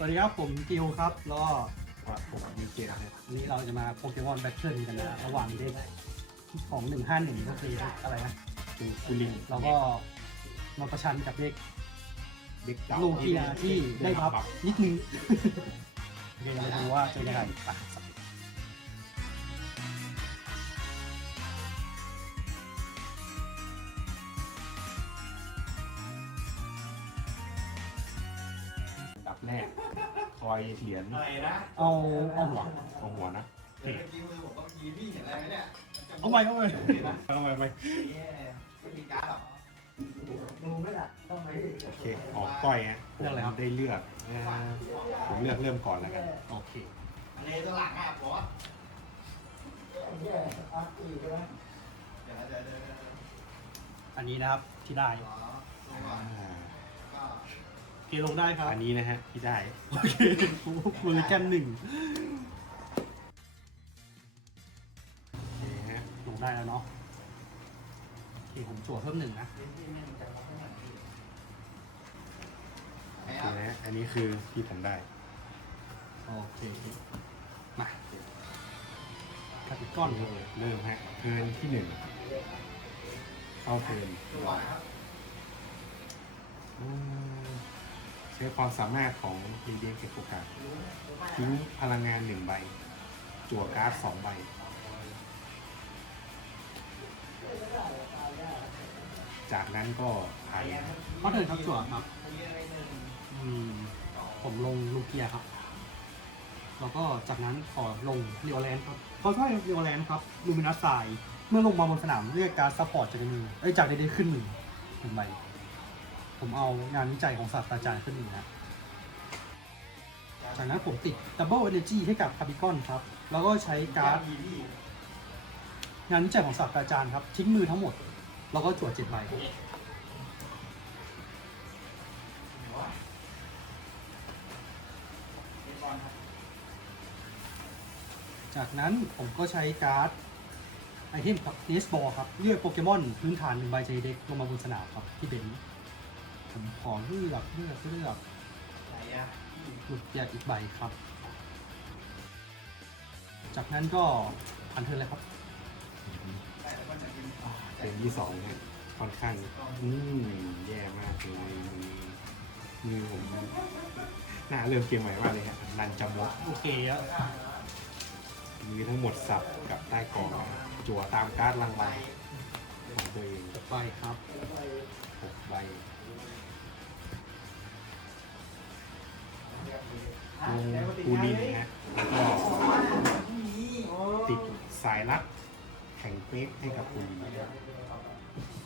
สวัสดีครับ ผมกิวครับแล้วก็ครับผมมีเกมครับวันนี้เราจะมาโปเกมอนแบทเทิลกันนะ ระหว่างเด็กของ 151 ก็คืออะไรนะคือคูลิงแล้วก็มาประชันกับเด็กเด็กเก่าลูเกียที่ได้บัฟนิดนึงเดี๋ยวเราดูว่าจะยังไงไปดับแรกค อยเหรียญอะไรนะเอาเอาหัวของหัวนะเมื่อกี้มือผมต้องยีพี่เห็นอะไรไหมเนี่ยเอาไปเอาไปต้องไปไหมไม่มีการ์ดหรอกโอเคออกก้อยฮะผมได้เลือกอ่าผมเลือกเริ่มก่อนแล้วกันโอเคอันนี้ตัวหลังอะบอสเดี๋ยวเดี๋ยวเดี๋ยวเดี๋ยวอันนี้นะครับที่ได้ ขอลงก่อนอ่าก็เกลงได้ครับ อันนี้นะฮะที่ได้โอเคมือแกนหนึ่งโอเคฮะลงได้แล้วเนาะโอเคผมจั่วเพิ่มหนึ่งนะไหนโอเคอะนะฮะอันนี้คือที่ผมได้โอเคมาคาติก้อนเริ่มฮะเทิร์นที่หนึ่งเข้าเทิร์นดูก่อนนะครับอืม ใช้ความสามารถของรีเดียนเก็บโอกาสทิ้งพลังงานหนึ่งใบ จั่วการ์ดสองใบ จากนั้นก็ไถก็เทิร์นครับจั่วครับอืมผมลงลูเกียครับ แล้วก็จากนั้นขอลงเรียวแลนด์ครับพอใช่เรียวแลนด์ครับลูมินัสไซเมื่อลงมาบนสนามเรียกการซัพพอร์ตจากในมือเอ้ยจากใดๆขึ้นหนึ่งหนึ่งใบ ผมเอางานวิจัยของศาสตราจารย์ขึ้นหนึ่งนะจากนั้นผมติดดับเบิลเอเนจีให้กับคาบิคอนครับ แล้วก็ใช้การ์ดงานวิจัยของศาสตราจารย์ครับ ทิ้งมือทั้งหมด แล้วก็จั่วเจ็ดใบเป็นบอลครับจากนั้นผมก็ใช้การ์ดไอเทมครับเนสบอลครับ เลือกโปเกมอนพื้นฐานหนึ่งใบใจเด็กลงมาบนสนามครับที่เบนซ์ ผมขอเลือกเลือกเลือกไหนอะหลุดเกียร์อีกใบครับ จากนั้นก็อันเทิร์นเลยครับแต่แล้วมันจะเป็นเป็นที่สองฮะค่อนข้างอืมแย่มากเลยมือมือผมหน้าเริ่มเกมใหม่มากเลยฮะรันจำวะโอเคอะมือทั้งหมดสับกับใต้กล่องจั่วตามการ์ดรางวัลของตัวเองหกใบครับหกใบ ลงปูลินฮะแล้วก็ติดสายรัดแข่งเฟกให้กับปูลิน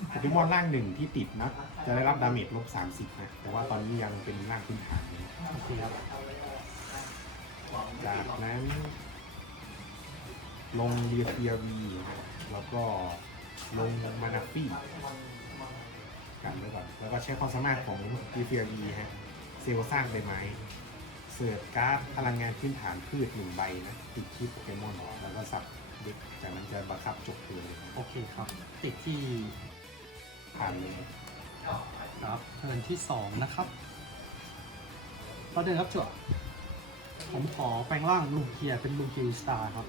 โปเกมอนร่างหนึ่งที่ติดนะ จะได้รับดาเมจลบ30นะ แต่ว่าตอนนี้ยังเป็นร่างพื้นฐานอยู่โอเคครับจากนั้น ลงเรียเฟียวีแล้วก็ลงมานาฟี่กันไว้ก่อนแล้วก็ใช้ความสามารถของเรียเฟียวีฮะเซลล์สร้างใบไม้ เสิร์ชการ์ดพลังงานพื้นฐานพืชหนึ่งใบนะติดที่โปเกมอนแล้วก็สับเด็กจากนั้นจะบังคับจบเทิร์นเลยโอเคครับ ติดที่ผ่านเลยครับเทิร์นที่สองนะครับก็เดินครับจั่วผมขอแปลงร่างลูเคียเป็นลูเคียสตาร์ครับ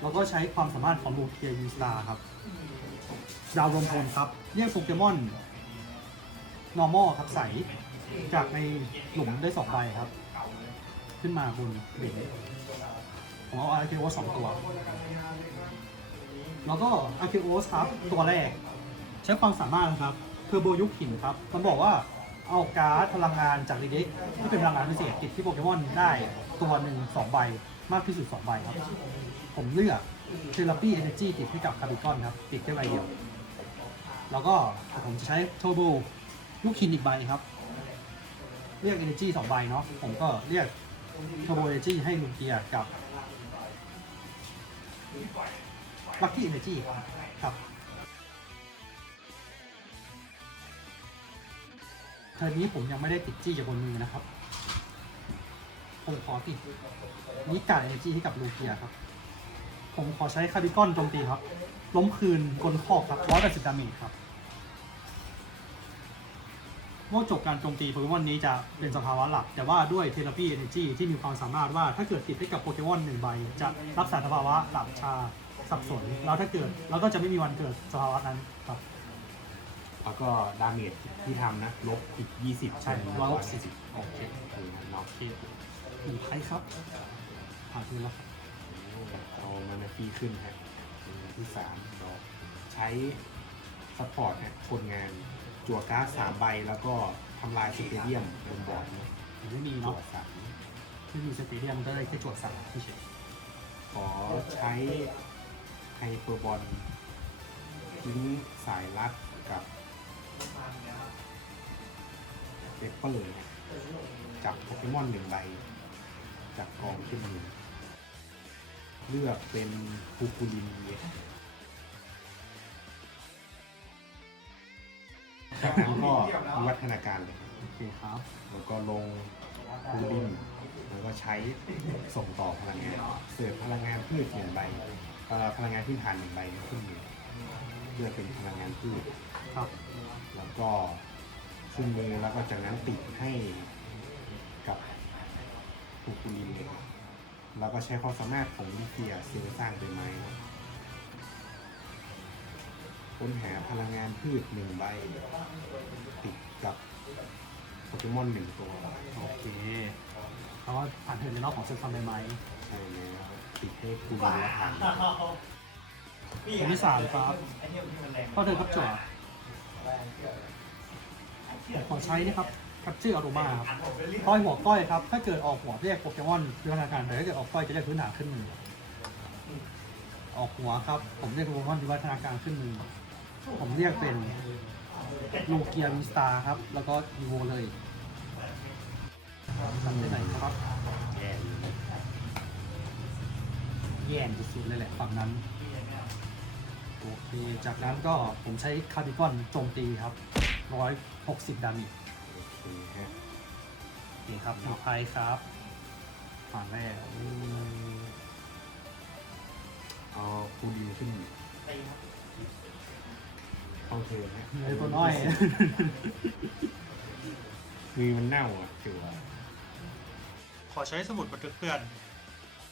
แล้วก็ใช้ความสามารถของลูเคียยูสตาร์ครับ ดาวรวมพลครับเรียกโปเกมอน normal ครับใส จากในหลุมได้สองใบครับ ขึ้นมาบนเบนผมเอาอาร์เคโอสองตัว แล้วก็อาร์เคโอสครับ ตัวแรก ใช้ความสามารถนะครับเทอร์โบยุคหินครับ มันบอกว่าเอาการ์ดพลังงานจากเด็กที่เป็นพลังงานพิเศษติดที่โปเกมอนได้ตัวหนึ่งสองใบมากที่สุดสองใบครับ ผมเลือกเทเลปี้เอเนจีติดให้กับคาร์บิคอนครับ ติดแค่ใบเดียว แล้วก็ผมจะใช้เทอร์โบลูกคินอีกใบครับ เรียก Energy สองใบเนาะผมก็เรียก Turbo Energy ให้ลูเกียกับ Lucky Energy ครับเทอร์นนี้ผมยังไม่ได้ติดจี้จากบนมือนะครับผมขอติดนิกา Energy ให้กับลูเกียครับ ผมขอใช้คาริกอนโจมตีครับ ล้มคืนกลคอกครับ180ดาเมจครับ เมื่อจบการโจมตีโปเกมอนนี้จะเป็นสภาวะหลัก แต่ว่าด้วยเทเลปีเอเนจีที่มีความสามารถว่าถ้าเกิดติดให้กับโปเกมอนหนึ่งใบ จะรักษาสภาวะหลับชาสับสน แล้วถ้าเกิดแล้วก็จะไม่มีวันเกิดสภาวะนั้นครับ แล้วก็ดาเมจที่ทำนะ ลบอีก 20 ใช่เป็นร้อยหกสิบโอเคคือเนาะโอเคหนึ่งไพ่ครับผ่านไปแล้วครับเอามานาทีขึ้นฮะเป็นที่สามเราใช้ซัพพอร์ตฮะคนงาน จั่วการ์ดสามใบแล้วก็ทำลายสเตเดียมบนบอร์ดนะผมไม่มีจั่เนาะวสามไม่มีสเตเดียมก็ได้แค่จวดสั่งที่เฉยขอใช้ไฮเปอร์บอลทิ้งสายลัดกับเปเปอร์ฮะจับโปเกมอนหนึ่งใบจากกองขึ้นมือเลือกเป็นคูคูลิน จากนั้นก็วิวัฒนาการเลยครับโอเคครับ แล้วก็ลงคูลินแล้วก็ใช้ส่งต่อพลังงานเสิร์ฟพลังงานพืชหนึ่งใบเอ่อพลังงานพื้นฐานหนึ่งใบขึ้นมือเลือกเป็นพลังงานพืช ครับ แล้วก็ขึ้นมือแล้วก็จากนั้นติดให้กับคูคูลินเลย แล้วก็ใช้ความสามารถของลิเฟียเซลล์สร้างเป็นไม้นะ ค้นหาพลังงานพืชหนึ่งใบ ติดกับโปเกมอนหนึ่งตัวโอเคเพราะว่าผ่านเทิร์นในรอบของเซนซัมใบไม้ใช่แล้วติดให้คูลินและทางคนที่สามครับไอ้เนี่ยที่มันแรงข้อเทิร์นครับจั่วผมขอใช้นะครับคัพเจอร์อารมาครับก้อยหัวก้อยครับ ถ้าเกิดออกหัวเรียกโปเกมอนวิวัฒนาการแต่ถ้าเกิดออกก้อยจะเรียกพื้นฐานขึ้นมือออกหัวครับ ผมเรียกโปเกมอนวิวัฒนาการขึ้นมือ ผมเรียกเป็นลูเกียวิสตาครับ แล้วก็อีโวเลยทำได้ไหนครับแย่แย่สุดๆเลยแหละฝั่งนั้นโอเคจากนั้นก็ผมใช้คาร์ดิคอนโจมตีครับ 160 ดาเมจโอเคฮะนี่ครับมีไพครับฝั่งแรกอืมเอาคูลินขึ้นเข้าเทิร์น ฮะเลยตัวน้อยมือมันเน่าอะถือว่าขอใช้สมุดบันทึกเพื่อน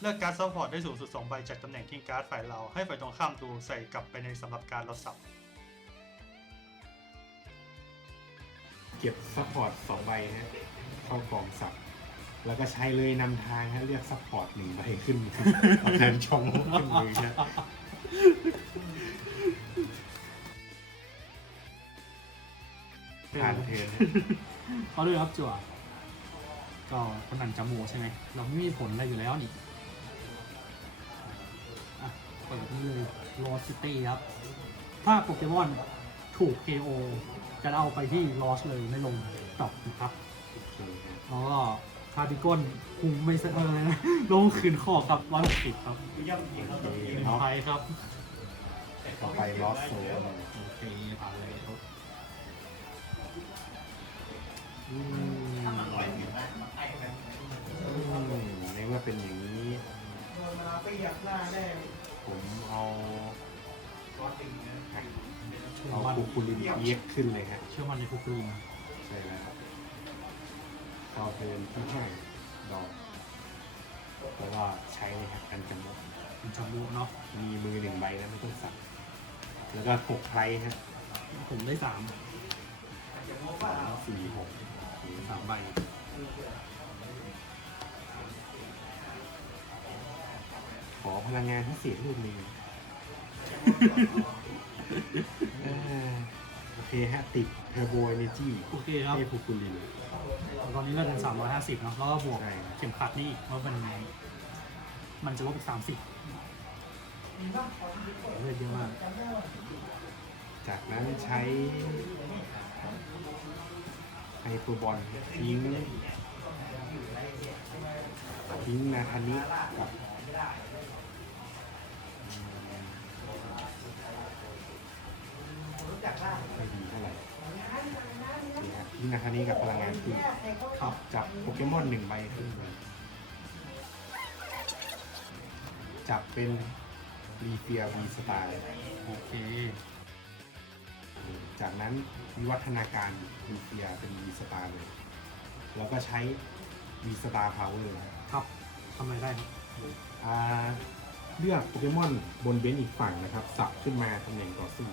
เลือกการ์ดซัพพอร์ตได้สูงสุด2ใบจากตำแหน่งทิ้งการ์ดฝ่ายเรา ให้ฝ่ายตรงข้ามดูใส่กลับไปในสำหรับการเราสับ เก็บซัพพอร์ตสองใบฮะเข้ากองสับ แล้วก็ใช้เลยนำทางฮะเลือกซัพพอร์ตหนึ่งใบขึ้นเอาเทิร์นชงขึ้นมือฮะ ผ่านเทิร์นฮะเขาด้วยครับจั่วก็พนันจมูกใช่ไหมเราไม่มีผลอะไรอยู่แล้วนี่อะเปิดนี่เลยลอสตี้ครับ ถ้าโปเกมอนถูก KO จะเอาไปที่ลอสเลยไม่ลงดรอปนะครับโอเคฮะแล้วก็คาร์ดิกอนคุงไม่เสเออนะลงคืนคอกับร้อยหกสิบครับโอเคหนึ่งเนาะไฟครับ ต่อไปลอสโซนโอเคผ่านเลย ในเมื่อเป็นอย่างนี้โดนมาไปยักหน้าแน่ผมเอาร้อนติ่งนะอะเชื่อเอามั่นคูคูลินเอ็กขึ้นเลยฮะเชื่อมั่นในคุกลีนใช่แล้วครับพอเป็นที่ห้าดอกเพราะว่าใช้ในหักกันจำนวนเป็นจมูกเนาะมีมือหนึ่งใบนะไม่ต้องสั่งแล้วก็หกไพรฮะผมได้สามสามสี่หก สามใบขอพลังงานพิเศษรูปหนึ่งเออโอเคฮะติดเทอร์โบเอเนจีโอเคครับ ให้คูคูลินตอนนี้เราเป็นสามร้อยห้าสิบเนาะแล้วก็บวกใช่เข็มขัดนี่อีกเพราะมันมันจะลบอีกสามสิบเลือดเยอะมาก จากนั้นใช้ ไฮเปอร์บอลทิ้งทิ้งนาธานิกับไม่ดีเท่าไหร่นี่ฮะทิ้งนาธานิกับพลังงานขึ้นครับจับโปเกมอนหนึ่งใบขึ้นจับเป็นรีเฟียวีสไตล์โอเค จากนั้นวิวัฒนาการดีเฟียเป็นวีสตาร์เลยแล้วก็ใช้วีสตาร์พาวเวอร์ครับทำอะไรได้ครับอ่าเลือกโปเกมอนบนเบนซ์อีกฝั่งนะครับ สับขึ้นมาตำแหน่งต่อสู้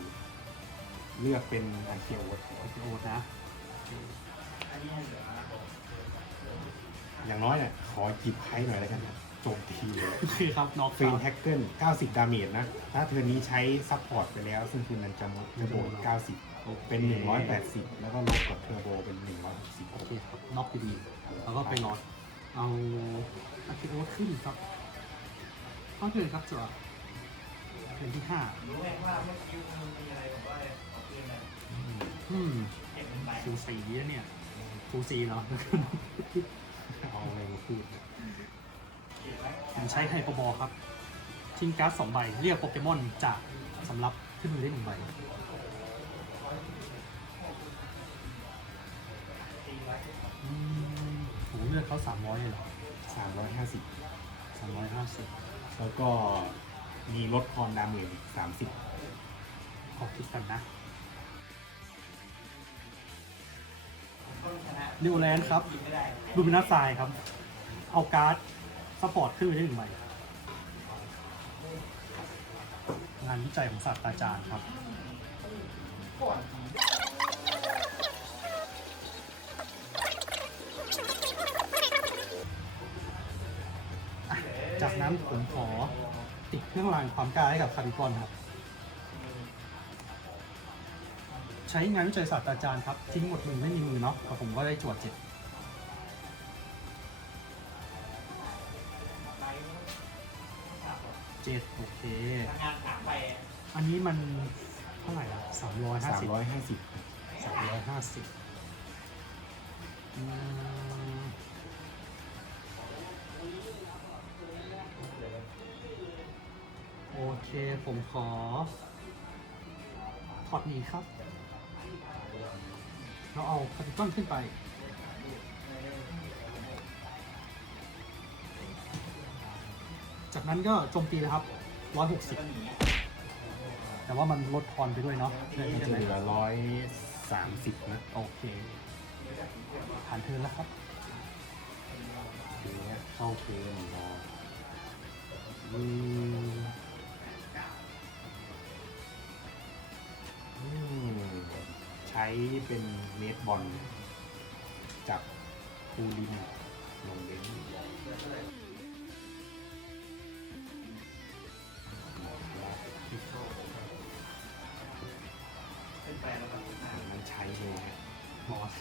เลือกเป็นอันเคียวโอเคโอ๊ตนะ อย่างน้อยเนี่ยขอจิบไพ่หน่อยแล้วกันครับ โจมตีเลยโอเคครับน็อกเฟรนแท็กเกิล90 ดาเมจนะ ถ้าเทอร์นนี้ใช้ซัพพอร์ตไปแล้ว ซึ่งคือมันจะมดจะโดน90 เป็น 180 แล้วก็ลบกับเทอร์โบเป็น 160โอเคครับน็อกดีๆแล้วก็ไปรอดเอาอาคิโอตขึ้นครับก็คือครับจั่วเป็นที่ห้ารู้ไหมว่าเมื่อกี้มันมีอะไรบอกว่าเอาปืนมาอืมเก็บมันไปฟูสีแล้วเนี่ยฟูสีเหรอเอาอะไรมาพูด ผมใช้ไฮเปอร์บอลครับ ทิ้งการ์ดสองใบ เรียกโปเกมอนจากสำรับขึ้นมือได้หนึ่งใบอืมโหเลือดเขาสามร้อยเลยเหรอ350 สามร้อยห้าสิบแล้วก็มีลดคอนดาเมจอีก30 ขอคิดกันนะนิวแลนด์ครับกินไม่ได้ดูมินาซายครับ เอาการ์ด ซัพพอร์ตขึ้นไปได้หนึ่งใบงานวิจัยของศาสตราจารย์ครับ จากนั้นผมขอติดเครื่องรางความกล้าให้กับคาริกอนครับ ใช้งานวิจัยศาสตราจารย์ครับ ทิ้งหมดมือไม่มีมือเนาะแต่ผมก็ได้จวดเจ็ด เจ็ดโอเค ทำงานถามไปอันนี้มันเท่าไหร่ละสามร้อยห้าสิบ350สามร้อยห้าสิบโอเค ผมขอ ถอดหนีครับ เราเอาคาปิตอนขึ้นไป จากนั้นก็โจมตีนะครับ160แต่ว่ามันลดทอนไปด้วยเนาะมันจะเหลือ130นะ โอเคผ่านเทิร์นแล้วครับทีเนี้ยเข้าเกมรออืมอืมใช้เป็นเมดบอลจับปูลินลงเบนเป็น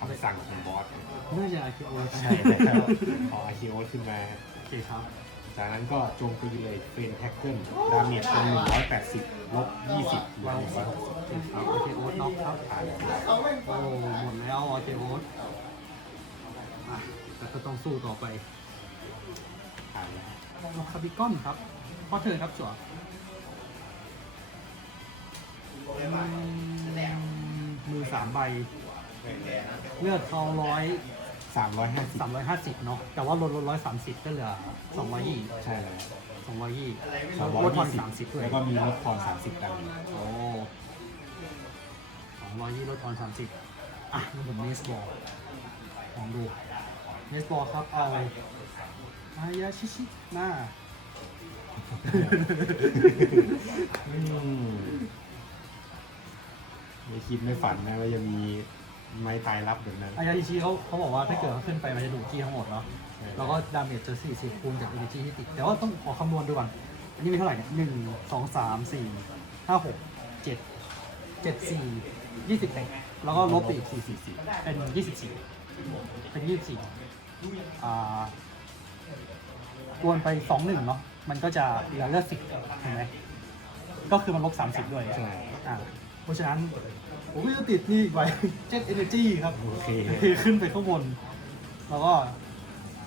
บอสคำสั่งของบอสเมื่อจะอาคิโอใช่แล้วพออาคิโอขึ้นมา โอเคครับ จากนั้นก็โจมตีเลยเฟรนแท็กเกิลดาเมจเป็น180ลบ20เหลือ160ครับอาคิโอน็อกครับ ผ่านเขาไม่โอ้หมดแล้วอาคิโออะแต่ก็ต้องสู้ต่อไปผ่านแล้วเอาคาบิกอนครับพอเทิร์นครับจั่วมือสามใบ เลือดเขาร้อย350สามร้อยห้าสิบเนาะแต่ว่าลดลดร้อยสามสิบก็เหลือสองร้อยยี่ใช่แล้วสองร้อยยี่สองร้อยลดทอนยี่สิบสามสิบด้วยแล้วก็มีลดทอน30ดาเมจโอ้สองร้อยยี่ลดทอนสามสิบอะงั้นผมเนสบอลลองดูเนสบอลครับเอาอายาชิชิหน้าอืมไม่คิดไม่ฝันนะว่าจะมี ไม้ตายรับแบบนั้น อายาชิชิเขาเขาบอกว่าถ้าเกิดเขาขึ้นไปมันจะดูดกี้ทั้งหมดเนาะแล้วก็ดาเมจจะสี่สิบคูณจาก energy ที่ติด แต่ว่าต้องขอคำนวณดูก่อน อันนี้มีเท่าไหร่เนี่ยหนึ่งสองสามสี่ห้าหกเจ็ดเจ็ดสี่ยี่สิบแล้วก็ลบไปอีกสี่สี่เป็นยี่สิบสี่เป็นยี่สิบสี่อ่ากวนไปสองหนึ่งเนาะมันก็จะเหลือเลือดสิบเห็นไหมก็คือมันลบสามสิบด้วยใช่ อ่าเพราะฉะนั้น ผมก็จะติดนี่อีกไว้เจ็ด energy ครับโอเค ขึ้นไปข้างบน แล้วก็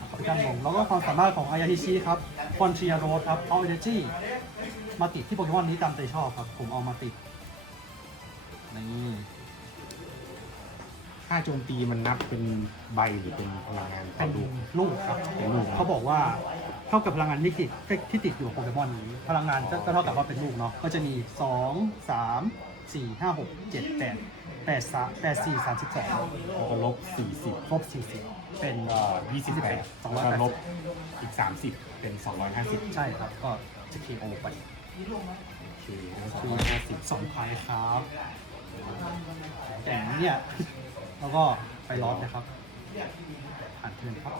ไปการลงแล้วก็ความสามารถของอายาฮิชิครับฟอนเทียโรสครับเอาเอเนจีมาติดที่โปเกมอนนี้ตามใจชอบครับ ผมเอามาติดนี่ค่าโจมตีมันนับเป็นใบหรือเป็นพลังงานต่เป็อนลูก ลูกครับเป็นลูก เขาบอกว่าเท่ากับพลังงานที่ติดที่ติดอยู่กับโปเกมอนนี้ พลังงานก็ก็เท่ากับว่าเป็นลูกเนาะก็จะมี2 3สี่ ห้าหกเจ็ดแปดแปดสามแปดสี่สามสิบสองแล้วก็ลบ40ครบสี่สิบเป็นก็28สองแล้ร้อวยก็แปดลสิบบอีก30เป็น250ใช่ครับ ก็จะเคโอไปโอเคแล้วคือ250สองไพครับ แต่เนี่ยแล้วก็ไปลอสนะครับผ่านเทิร์นครับ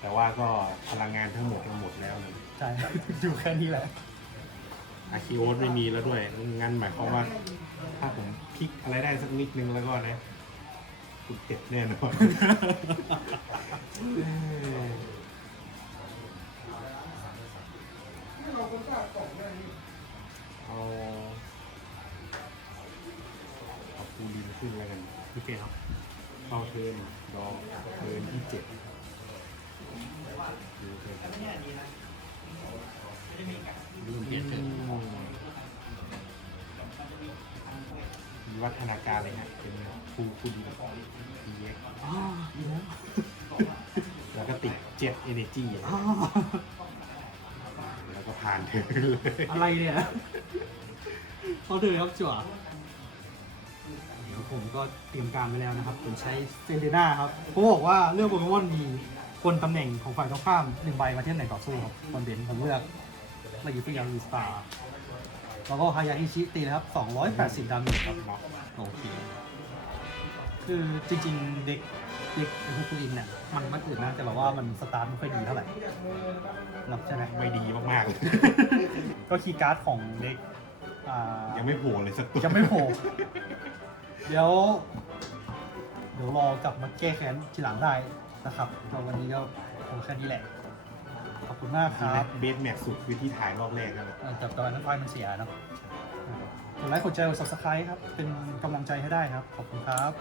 แต่ว่าก็พลังงานทั้งหมดทั้งหมดแล้วนะใช่ดูแค่นี้แหละ อาคิโอสไม่มีแล้วด้วย งั้นหมายความว่า ถ้าผมพลิกอะไรได้สักนิดนึงแล้วก็นะคุณเจ็บแน่นอนเอาเอาปูลินขึ้นแล้วกันโอเคครับเข้าเทิร์นรอเทิร์นที่เจ็ดดูเทิร์นครับ ดูเปลี่ยนเทิร์นมีวัฒนาการเลยฮะเป็นฟูฟูดีดีเอ็กอ๋อดีแล้วแล้วก็ติดเจ็ตเอเนจีอ๋อแล้วก็ผ่านเทิร์นเลยอะไรเนี่ยเขาเดินครับจั่วเดี๋ยวผมก็เตรียมการไปแล้วนะครับ ผมใช้เซนเดน่าครับเขาบอกว่าเรื่องโปเกมอนมีคนตำแหน่งของฝ่ายตรงข้ามหนึ่งใบมาเทียบไหนต่อสู้ครับคนเด่นผมเลือก มาอยู่ที่ยารูสตาร์แล้วก็ฮายาฮิชิตีนะครับ 280 ดาเมจครับเนาะโอเคคือจริงๆ เด็กเด็กฮุกุอินเนี่ยมันมันอื่นนะ แต่แบบว่ามันสตาร์ทไม่ค่อยดีเท่าไหร่รับใช่ไหมไม่ดีมากๆเลยก็คีย์การ์ดของเด็กอ่ายังไม่โผล่เลยสักตัวยังไม่โผล่เดี๋ยว เดี๋ยวรอกลับมาแก้แค้นทีหลังได้นะครับก็วันนี้ก็คงแค่นี้แหละขอบ คุณมากครับเบสแม็กสุดคือที่ถ่ายรอบแรกนั่นแหละเอ่อแต่ตอนนั้นไฟมันเสียเนอะกดไลค์กดแชร์กด subscribe ครับ เป็นกำลังใจให้ได้ครับ ขอบคุณครับ